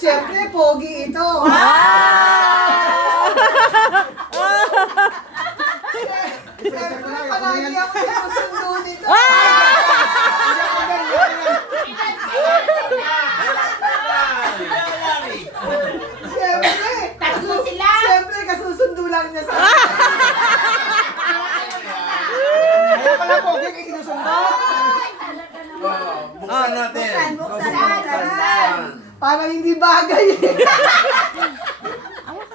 Siyempre, pogi ito. Siyempre, palagi ako sinusundo nito. Siyempre, siyempre, kasusundo lang niya sa akin. Kaya pala pogi kay sinusundo. Buksan natin. Buksan. Parang hindi bagay.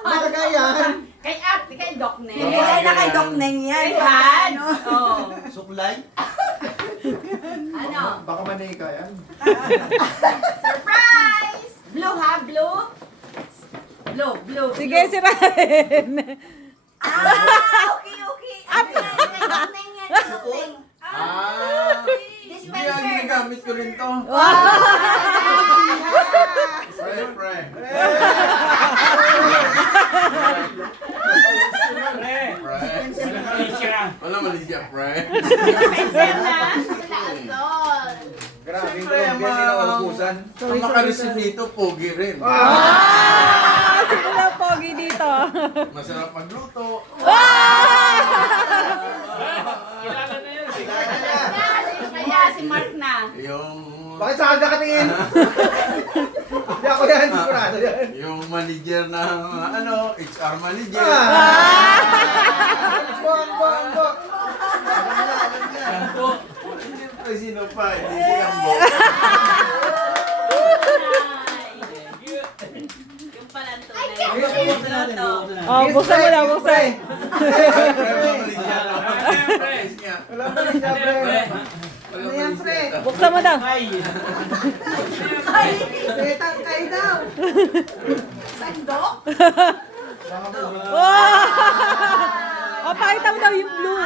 Bagay yan. Kay ate, kay Doc Neng. Bigay na kay Doc Neng yan. Kay Hans. Oh. Suklay? Ano? Baka manika yan. Surprise! Blue ha? Blue? Blue. Sige, sirahin. Okay. Ano yan? Kay Doc Neng yan. Kay Doc Neng. Hindi ang ginagamit ko rin to. Pre. Wala mali siya, pre. Pencil na. Taasol. Grabe, ang makareceive nito, pogi rin. Sino na pogi dito? Masarap magluto. Kaya si Mark na. Yung... Bakit sa kanya katingin? Hindi ako yan, sigurado yan. Yung manager ng HR manager. Bok. Siyempre, sino pa? Hindi siya ang bok. Yung pala ang tunay. Oh, buksan mo na, buksan. Wala ba rin siya, pre? Ano yan, pre? Buksan mo daw. Betang kayo daw. Sandok? Oh, pakita mo daw yung blue.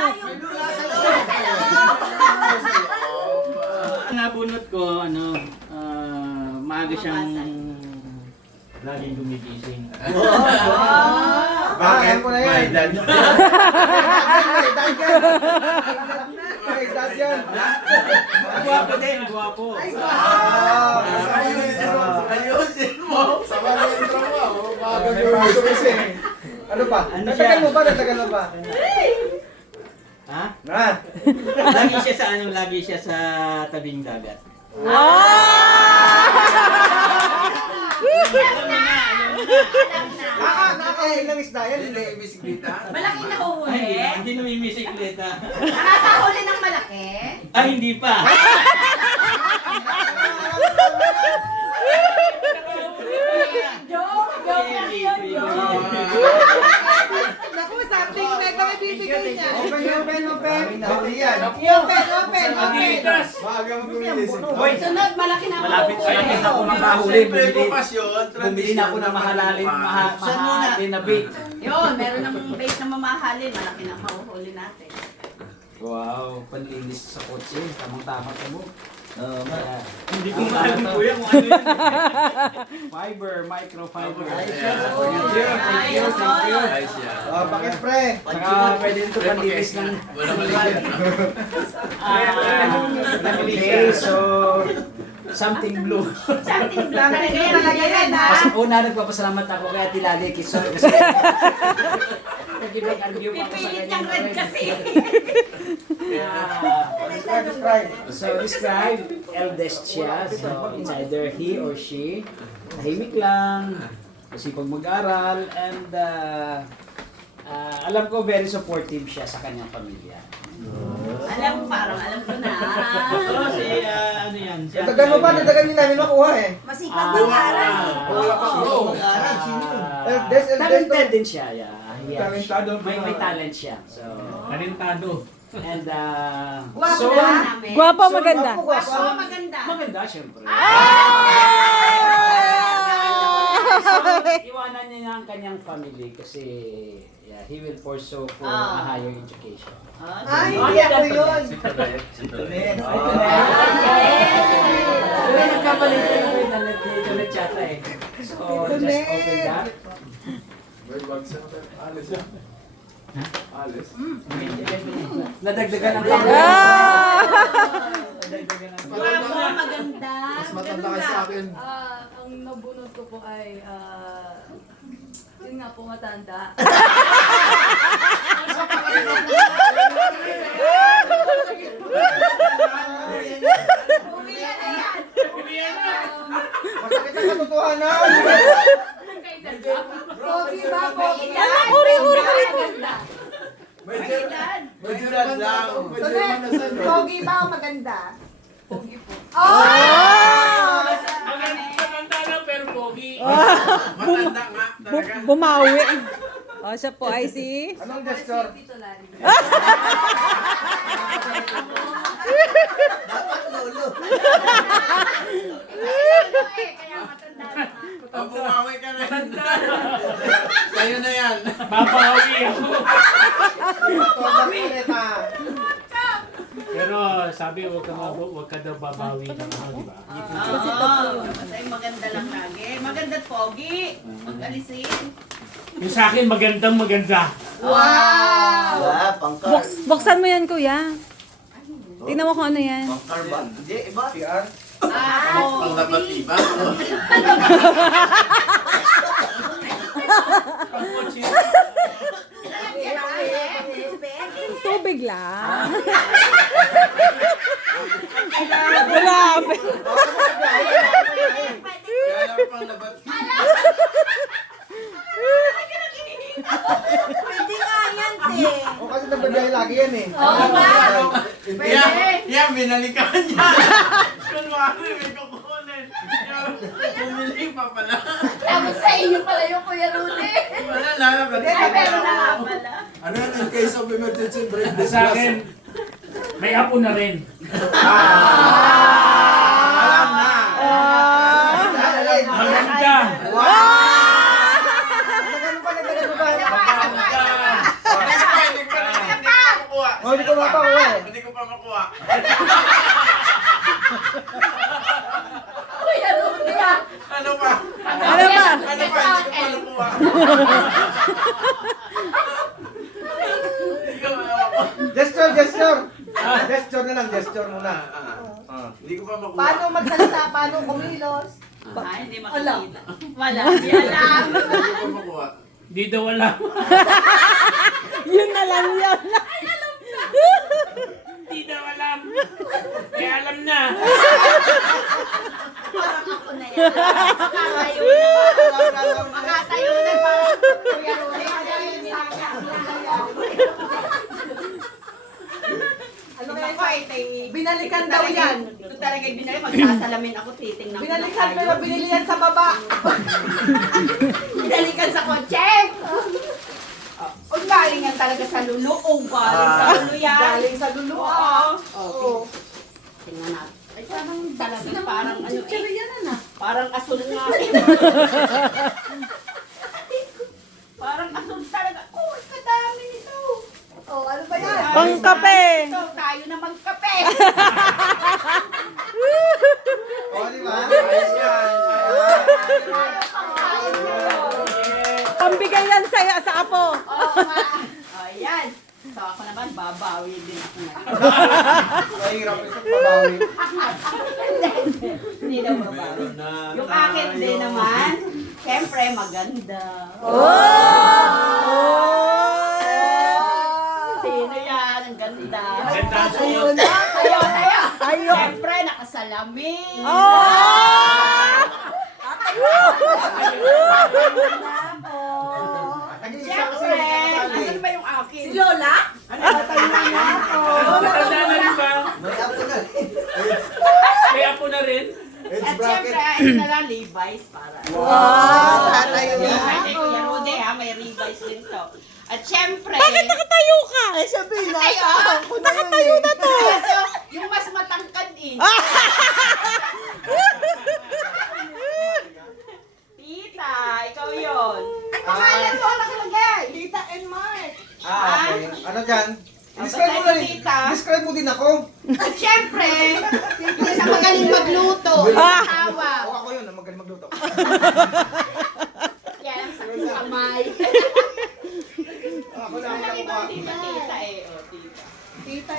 Nabunot ko, maaga siyang laging gumigising. Bakit? Alam ko na yan. May dad. May dad yan. Guwapo din, guwapo. Ayusin mo. Sama na yung trauma. Maaga yung gusto kasi. Ano pa? Ano Natagal siya? mo ba? Natagal mo ba? Ha? Na. Lagi siya sa tabing dagat. Alam mo na. Nakakailang isda yan. Hindi yung bisikleta. Malaki na Ay, uhuli. hindi namimisikleta. Nakakahuli ng malaki. Ay, hindi pa. Joke lang yun, joke. Naku, something na kami bibigay niya. Open. Hindi yan. Open. Maaga mo gumilisip. Hoy, Sunod, malaki na malapit mahuhuli. na ako makahuli. Siyempre, bukas yun. Bumili na ako ng mahalin na bait. Yun, meron ng bait na mamahalin. Malaki na mahuhuli natin. Wow, panlinis sa kotse. Tamang-tama ka mo. Hindi ko alam po yan kung ano yun. Fiber, microfiber. Thank you. Ayos yan. Bakit, pre? Saka pwede nito panlinis ng... Wala mali yan. Okay, so... Something blue. Something talaga yan, ha? Kasi una, nagpapasalamat ako kay Ate Lali Kison. Kasi... Nag-argue pa ako sa Pipilit kanya. niyang red kasi. So, describe, eldest siya. So, it's either he or she. Tahimik lang. Kasi pag mag-aral. And alam ko very supportive siya sa kanyang pamilya. Alam ko na. Si, ano yan? Si Natagal mo ba? Natagal din namin makuha eh. Masipag mag-aral. Wala pa ako. Mag-aral. Talented din siya. Yeah. Talentado. May talent siya. So, Talentado. and Guwapo so, na namin. Guwapo, maganda. Guwapo, maganda. maganda syempre. So, iwanan niya ang kanyang family kasi yeah, he will pursue for a higher education. Ay, hindi ako yun. Nagkapalit tayo na nandito na chat eh. So, just open that. Nadagdagan ang Ah! Bravo, maganda. Mas matanda kayo sa akin. Ang nabunod ko po ay, yun nga po, matanda. Masakit ang katotohanan. Pogi ba? Pogi na. Uri ka rito. Majurat lang. Pogi ba o maganda? Pogi po. Maganda na pero pogi. Matanda nga talaga. Bumawi. O, siya po ay si... Anong gesture? Tito Larry. Pag bumawi ka na. Sa'yo na yan. Babawi ako. Toda kuleta. Pero sabi huwag ka daw babawi ng ano, di ba? Ay, maganda lang lagi. Maganda at pogi. Mag-alisin. Yung sa akin magandang maganda. Wow! Buksan mo yan, kuya. Tingnan mo kung ano yan. Hindi, iba. PR. Ang napatiba. Tubig lang. Grabe. Kaya lang pang labat. Pwede nga yan, te. O kasi nagbabiyahe lagi yan eh. Yan, binalikan niya. Kunwari, may kukunin. Bumili pa pala. Tapos sa iyo pala yung Kuya Rudy. Wala na, Ay, meron na nga pala. Ano yan, in case of emergency, break this Sa akin, may apo na rin. Alam na. Maganda. Nagano pa, nagano pa. Hindi ko makuha. Oh, hindi ko makuha eh. Hindi ko pa makuha. Kuya Rudy ah. Ano pa? Ano ba? Ano pa? Hindi ko pa nakuha. Hindi ko makuha. Gesture, gesture. Gesture na lang, gesture muna. Hindi ko pa makuha. Paano magsalita? Paano kumilos? Ay, hindi makikita. Wala. Hindi alam. Hindi ko pa makuha. Di daw alam. Yun na lang yun. Di daw alam. Kaya alam na. Parang ako na yan. Makatayo na. Makatayo na parang Kuya Rudy. Ano Kaya kaya ko ay Binalikan daw yan. Ito talaga yung binalik. Magsasalamin ako, titingnan ko na Binalikan tayo. pero binili yan sa baba. Binalikan sa kotse. O galing yan talaga sa lulo. O galing sa lulo yan. Galing sa dulo. Oo. Tingnan natin. Ay, parang talaga, parang ano eh. Parang asul nga. Parang asul talaga. Oh, kadami nito. Oh, ano ba yan? Pangkape. So, tayo na magkape. O, di ba? Ayos yan. Pambigay yan sa apo. Oo nga. O, yan. So, ako naman, babawi din ako na. Mahirap ito, pabawi. Hindi daw babawi. Yung akin din naman, siyempre, maganda. Sino yan? Ang ganda. Ganda ang suyo. Tayo, tayo. Tayo. Siyempre, nakasalamin. Nag-iisa kasi. Siyempre, asan ba yung akin? Si Lola? Matanda na rin ba? May apo na rin. Age At bracket. siyempre, ayun na lang, Levi's para. Tatayo Levi's, ay Kuya Rudy ha, may Levi's din to. At siyempre, Bakit nakatayo ka? Ay, sabi na. Nakatayo na to. so, yung mas matangkad eh. Tita, ikaw yun. Ang pangalan mo nakalagay. Lita and Mark. Okay. Ano dyan? Describe mo na rin. Tita. Describe mo din ako. At siyempre, isa magaling magluto. Tawa. O, ako yun, ang magaling magluto. Yan, sa kamay. Ako lang.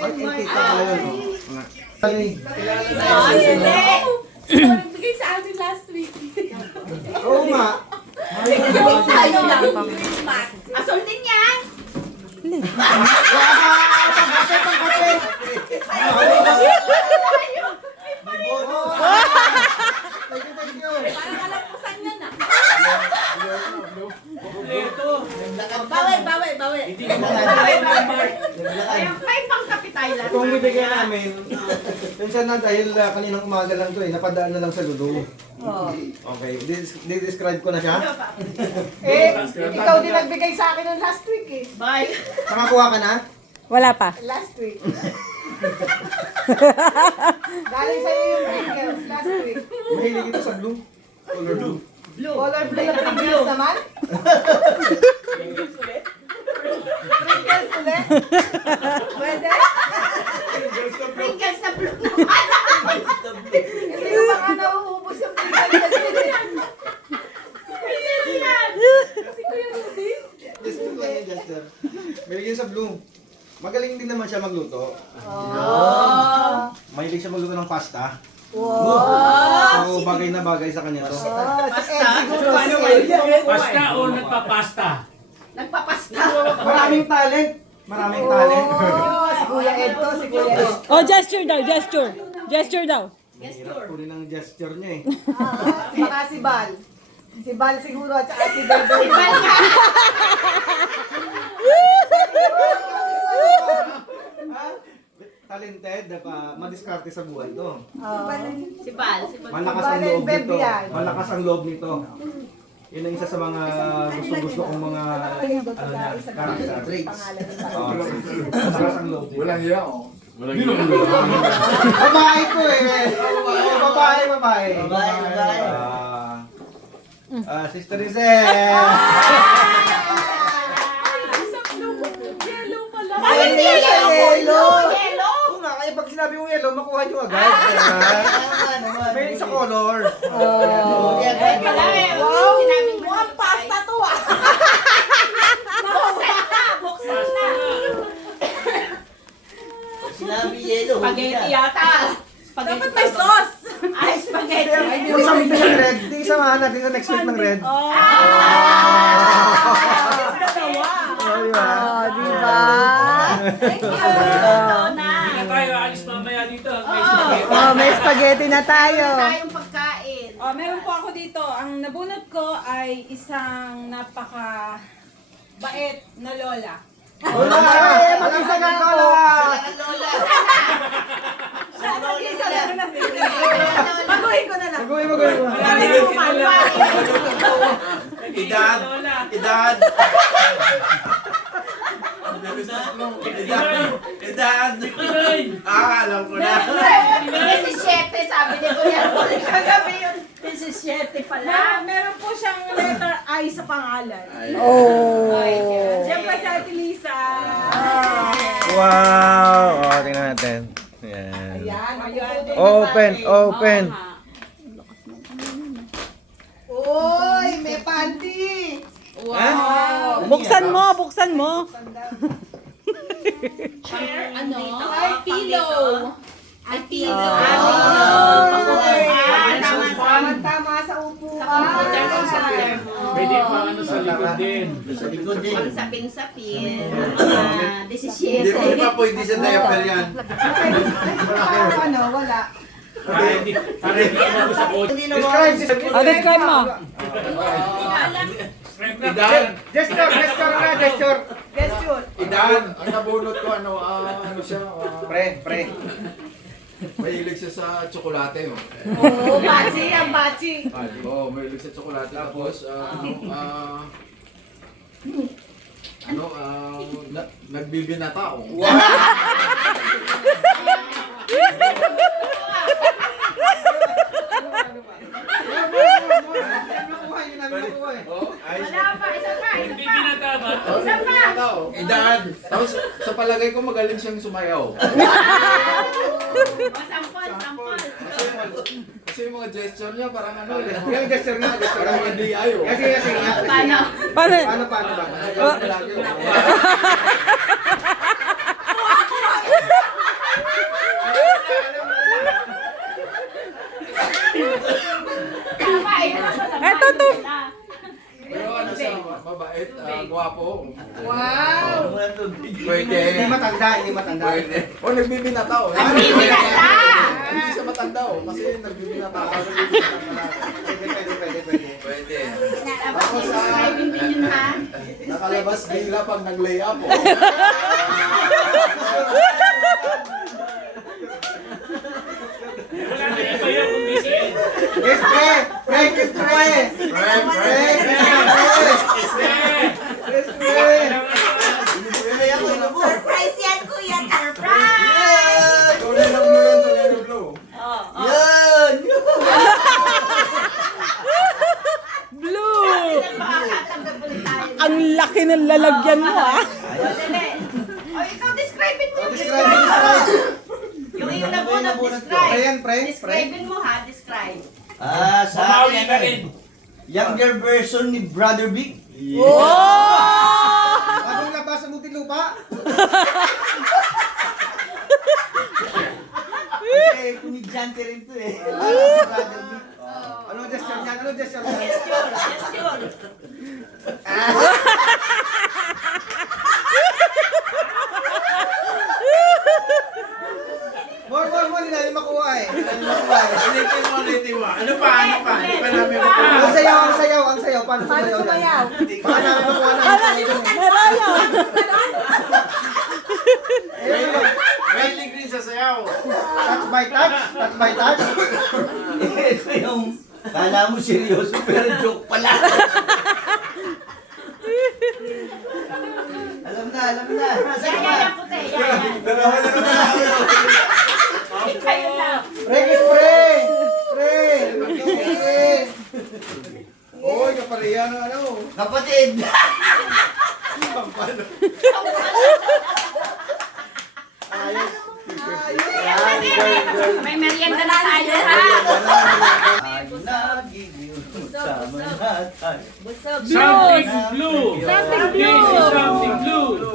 and Mark. Kita pala yun. Ay. Bigay sa amin last week. Oo nga. Ano lang. Asol din yan. Parang kalapusan yan ah. Kompleto. Bawi. Hindi ko May pangkapitailan. Itong bibigyan namin, minsan na dahil kaninang umaga lang to napadaan na lang sa Lulu. Okay, di-describe ko na siya. Ikaw din nagbigay sa akin ng last week eh. Bye. Nakakuha ka na? Wala pa. Last week. Galing sa'yo yung Pringles last week. Mahilig ito sa blue. Color blue. Color blue na Pringles naman. Pringles ulit. Pwede? Pringles na blue. Hindi ko baka nauubos yung Pringles. Just to play, Jester. Mahilig sa blue. Magaling din naman siya magluto. Mahilig siya magluto ng pasta. So, bagay na bagay sa kanya to. Siguro Pasta o nagpapasta? Nagpapasta. Maraming talent. Maraming talent. Si Kuya Ed to, si Kuya Ed. Oh, gesture daw, gesture. Gesture daw. Hirap tuloy ng gesture niya eh. Baka si Bal. Si Bal siguro at saka si Bel. Talented, madiskarte sa buhay to. Si Bal. Malakas ang loob nito. Malakas ang loob nito. Yun ang isa sa mga gusto kong mga character traits. Malakas ang loob nito. Walang iya, oh. Babae ko eh. Babae. Sister Rizel. Yellow pala. Ay, hindi yellow. Oo nga, kaya pag sinabi mong yellow, makuha nyo agad. May sa color. Wow! Sinabing mo Mukhang pasta to ah! buksan na. Sinabi yellow. Spaghetti yata. Dapat may sauce. Ay, spaghetti. Isang ng red. Isamahan natin sa next week ng red. Oh, di ba? Thank you. Hindi na tayo alis mamaya dito. May spaghetti. Oh, may spaghetti na tayo. Tayong pagkain. Oh, meron po ako dito. Ang nabunot ko ay isang napaka bait na lola. Lola! Mag-isagan Lola! Baguhin ko na lang. Maguhin. Edad. Edad. Edad. Alam ko na. 17, sabi ni Kuya Rory. Kagabi yun. 17 pala. Meron po siyang letter I sa pangalan. Oh. Siyempre si Ate Lisa. Wow! O, tingnan natin. Yan. Yan, Open. Uy, may panty! Buksan mo. Ano? Ay, pillow. Ay, pillow. Tama sa upuan. Pwede pa ano sa likod din. Ang saping-sapin. 17. Hindi pa pwede sa diaper yan. Wala. Para hindi ako sa kotse. Describe. Oh, describe mo. Gesture. Gesture. Idan, ang nabunot ko, ano siya, Pre. mahilig siya sa tsokolate, oh. Oo, bachi yan, bachi. Oo, mahilig sa tsokolate. Tapos, nagbibinata, oh. Wala pa, isa pa. Hindi binata ba? Binata, oh. Idan. Tapos, sa palagay ko, magaling siyang sumayaw. Sampol. Kasi yung mga gesture niya, parang ano, Yung gesture nga. parang hindi ayo. Kasi. Paano? Paano? Paano ba? Lagi, oh. mabait, gwapo. Wow! Pwede. Hindi matanda, hindi matanda. Pwede. O, nagbibinata o. Nagbibinata! Hindi siya matanda o. Kasi nagbibinata ka. Pwede. Pwede. Tapos describe din yun ha. Nakalabas bigla pag nag-lay up o. Kiss pre! Pre, kiss pre! Kiss pre! Surprise yan, kuya! Surprise! Tornado blue yan, tornado blue. Yan! Blue! Makakatanggap ulit tayo. Ang laki ng lalagyan mo, ah. O, ikaw describe it mo. Describe, describe. Yung iyong nabunot, Pre describe. yan, pre. Describe mo ha, describe. Sa akin, younger version ni Brother Big. Bagong labas sa Muntinlupa. Kasi kumidyante rin to eh. Brother Big. Ano gesture niyan? Ano gesture niyan? Gesture, gesture. More, hindi namin makuha eh. Hindi namin makuha eh. Ulitin mo. Ano pa? Hindi pa namin makuha. Ang sayaw. Paano sumayaw? Paano namin makuha na ang sayaw? Maraya! Mahilig rin sa sayaw. Touch by touch? Touch by touch? Ito yung, kala mo seryoso pero joke pala. Alam na. Yan, puti. Yan. Dalawa na naman. Kayo na. Pre, kiss pre! Pre! Oy, kapareha ng ano. Kapatid! May merienda na tayo ha. Sama na tayo. Busog. Blue! Something blue! Something blue.